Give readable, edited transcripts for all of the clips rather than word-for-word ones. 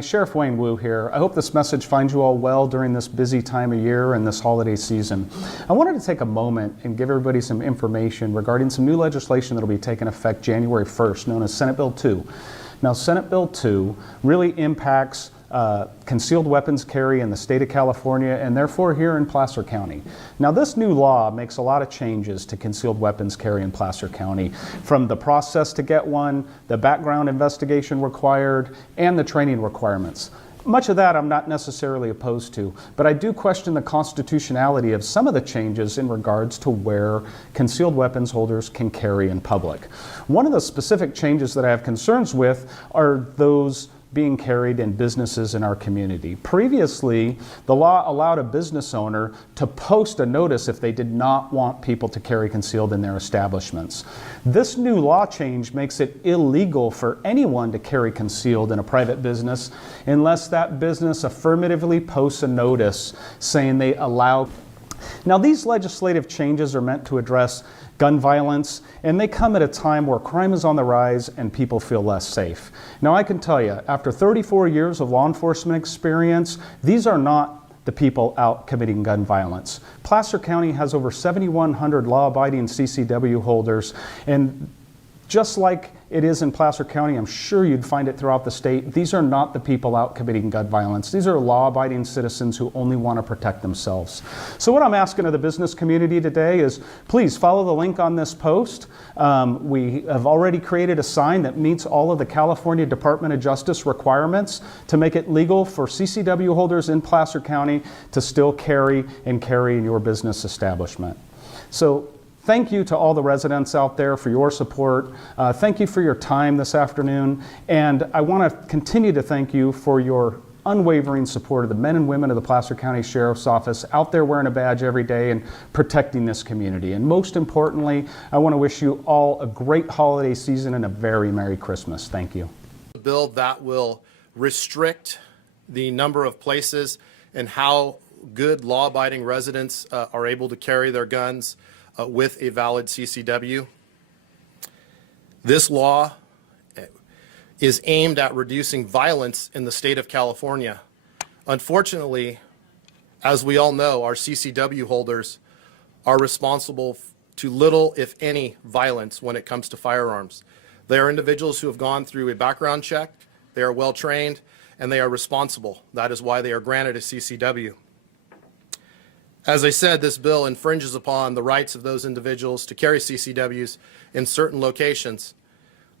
Sheriff Wayne Wu here. I hope this message finds you all well during this busy time of year and this holiday season. I wanted to take a moment and give everybody some information regarding some new legislation that will be taking effect January 1st, known as Senate Bill 2. Now, Senate Bill 2 really impacts concealed weapons carry in the state of California and therefore here in Placer County. Now, this new law makes a lot of changes to concealed weapons carry in Placer County, from the process to get one, the background investigation required, and the training requirements. Much of that I'm not necessarily opposed to, but I do question the constitutionality of some of the changes in regards to where concealed weapons holders can carry in public. One of the specific changes that I have concerns with are those being carried in businesses in our community. Previously, the law allowed a business owner to post a notice if they did not want people to carry concealed in their establishments. This new law change makes it illegal for anyone to carry concealed in a private business unless that business affirmatively posts a notice saying they allow. Now, these legislative changes are meant to address gun violence, and they come at a time where crime is on the rise and people feel less safe. Now, I can tell you, after 34 years of law enforcement experience, these are not the people out committing gun violence. Placer County has over 7,100 law-abiding CCW holders, and just like it is in Placer County, I'm sure you'd find it throughout the state. These are not the people out committing gun violence. These are law-abiding citizens who only want to protect themselves. So what I'm asking of the business community today is, please follow the link on this post. We have already created a sign that meets all of the California Department of Justice requirements to make it legal for CCW holders in Placer County to still carry in your business establishment. So, thank you to all the residents out there for your support. Thank you for your time this afternoon. And I want to continue to thank you for your unwavering support of the men and women of the Placer County Sheriff's Office out there wearing a badge every day and protecting this community. And most importantly, I want to wish you all a great holiday season and a very Merry Christmas. Thank you. A bill that will restrict the number of places and how good law-abiding residents are able to carry their guns with a valid CCW. This law is aimed at reducing violence in the state of California. Unfortunately, as we all know, our CCW holders are responsible to little, if any, violence when it comes to firearms. They are individuals who have gone through a background check, they are well trained, and they are responsible. That is why they are granted a CCW. As I said, this bill infringes upon the rights of those individuals to carry CCWs in certain locations,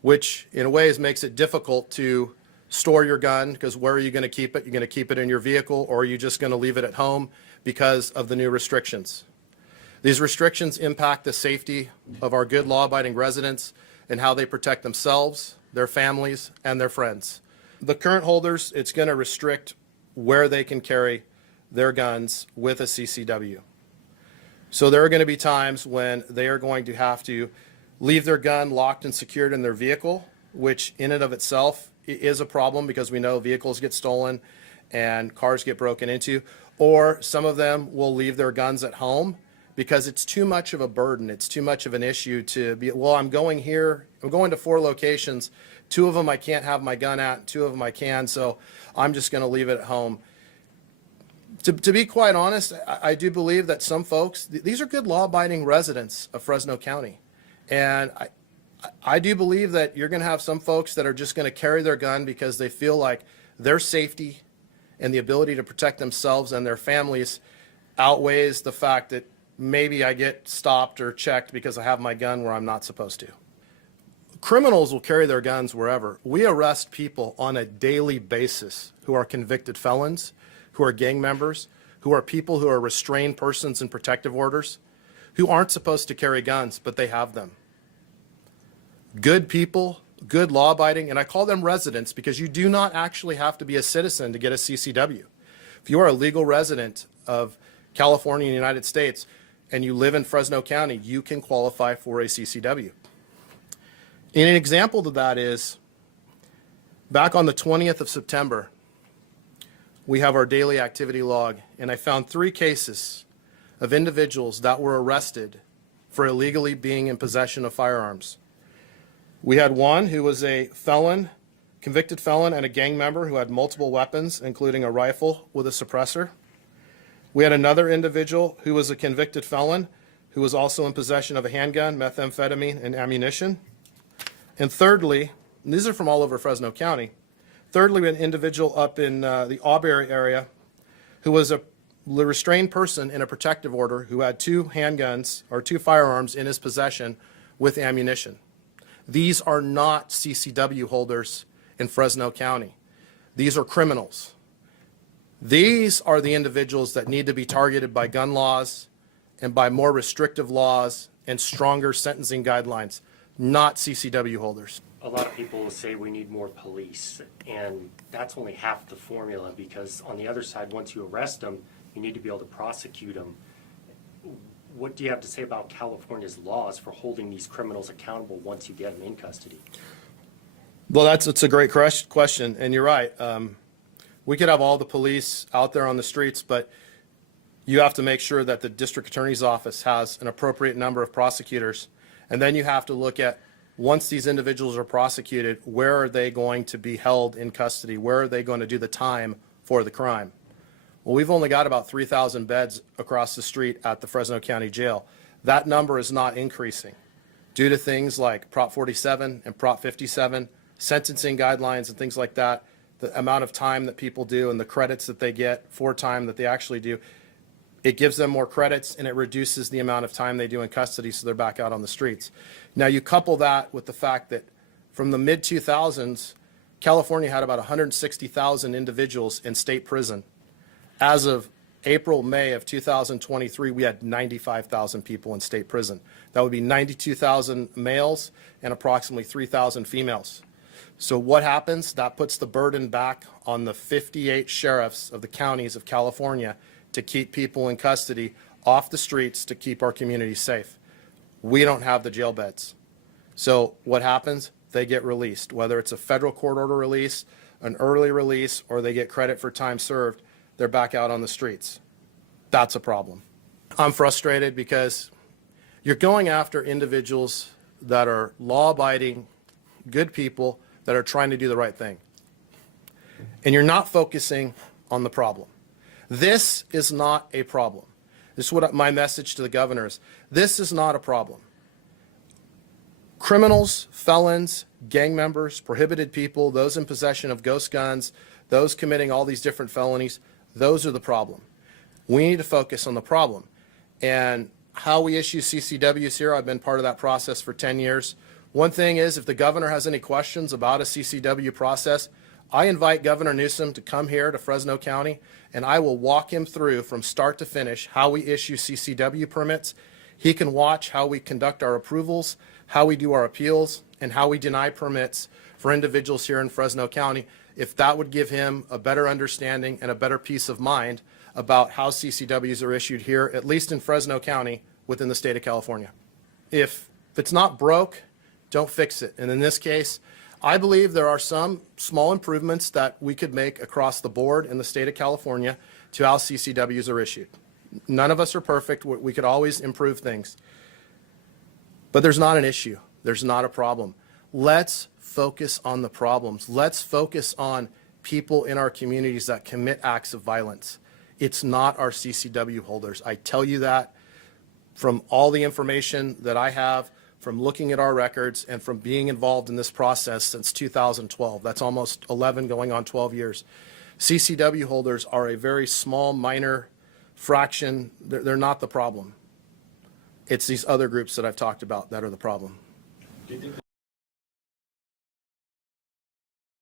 which in ways makes it difficult to store your gun, because where are you going to keep it? You're going to keep it in your vehicle, or are you just going to leave it at home because of the new restrictions? These restrictions impact the safety of our good law-abiding residents and how they protect themselves, their families, and their friends. The current holders, it's going to restrict where they can carry their guns with a CCW. So there are going to be times when they are going to have to leave their gun locked and secured in their vehicle, which in and of itself is a problem because we know vehicles get stolen and cars get broken into. Or some of them will leave their guns at home because it's too much of a burden. It's too much of an issue to be, well, I'm going here, I'm going to 4 locations. 2 of them I can't have my gun at, 2 of them I can, so I'm just going to leave it at home. To be quite honest, I do believe that some folks, these are good law-abiding residents of Fresno County. And I do believe that you're going to have some folks that are just going to carry their gun because they feel like their safety and the ability to protect themselves and their families outweighs the fact that maybe I get stopped or checked because I have my gun where I'm not supposed to. Criminals will carry their guns wherever. We arrest people on a daily basis who are convicted felons, who are gang members, who are people who are restrained persons in protective orders, who aren't supposed to carry guns, but they have them. Good people, good law-abiding, and I call them residents because you do not actually have to be a citizen to get a CCW. If you are a legal resident of California and the United States and you live in Fresno County, you can qualify for a CCW. And an example to that is, back on the 20th of September, we have our daily activity log, and I found 3 cases of individuals that were arrested for illegally being in possession of firearms. We had one who was a felon convicted felon and a gang member who had multiple weapons, including a rifle with a suppressor. We had another individual who was a convicted felon who was also in possession of a handgun, methamphetamine, and ammunition. And thirdly, and these are from all over Fresno County, thirdly, we had an individual up in the Auberry area who was a restrained person in a protective order who had two handguns or two firearms in his possession with ammunition. These are not CCW holders in Fresno County. These are criminals. These are the individuals that need to be targeted by gun laws and by more restrictive laws and stronger sentencing guidelines, not CCW holders. A lot of people will say we need more police, and that's only half the formula, because on the other side, once you arrest them, you need to be able to prosecute them. What do you have to say about California's laws for holding these criminals accountable once you get them in custody? Well, it's a great question, and you're right. We could have all the police out there on the streets, but you have to make sure that the district attorney's office has an appropriate number of prosecutors, and then you have to look at, once these individuals are prosecuted, where are they going to be held in custody? Where are they going to do the time for the crime? Well, we've only got about 3,000 beds across the street at the Fresno County Jail. That number is not increasing due to things like Prop 47 and Prop 57, sentencing guidelines and things like that, the amount of time that people do and the credits that they get for time that they actually do. It gives them more credits and it reduces the amount of time they do in custody, so they're back out on the streets. Now you couple that with the fact that from the mid-2000s, California had about 160,000 individuals in state prison. As of April, May of 2023, we had 95,000 people in state prison. That would be 92,000 males and approximately 3,000 females. So what happens? That puts the burden back on the 58 sheriffs of the counties of California to keep people in custody off the streets to keep our communities safe. We don't have the jail beds. So what happens? They get released, whether it's a federal court order release, an early release, or they get credit for time served, they're back out on the streets. That's a problem. I'm frustrated because you're going after individuals that are law-abiding, good people that are trying to do the right thing. And you're not focusing on the problem. This is not a problem. This is what my message to the governor is. This is not a problem. Criminals, felons, gang members, prohibited people, those in possession of ghost guns, those committing all these different felonies, those are the problem. We need to focus on the problem. And how we issue CCWs here, I've been part of that process for 10 years. One thing is, if the governor has any questions about a CCW process, I invite Governor Newsom to come here to Fresno County, and I will walk him through from start to finish how we issue CCW permits. He can watch how we conduct our approvals, how we do our appeals, and how we deny permits for individuals here in Fresno County, if that would give him a better understanding and a better peace of mind about how CCWs are issued here, at least in Fresno County, within the state of California. If it's not broke, don't fix it. And in this case, I believe there are some small improvements that we could make across the board in the state of California to how CCWs are issued. None of us are perfect. We could always improve things. But there's not an issue. There's not a problem. Let's focus on the problems. Let's focus on people in our communities that commit acts of violence. It's not our CCW holders. I tell you that from all the information that I have, from looking at our records, and from being involved in this process since 2012. That's almost 11 going on 12 years. CCW holders are a very small, minor fraction. They're not the problem. It's these other groups that I've talked about that are the problem.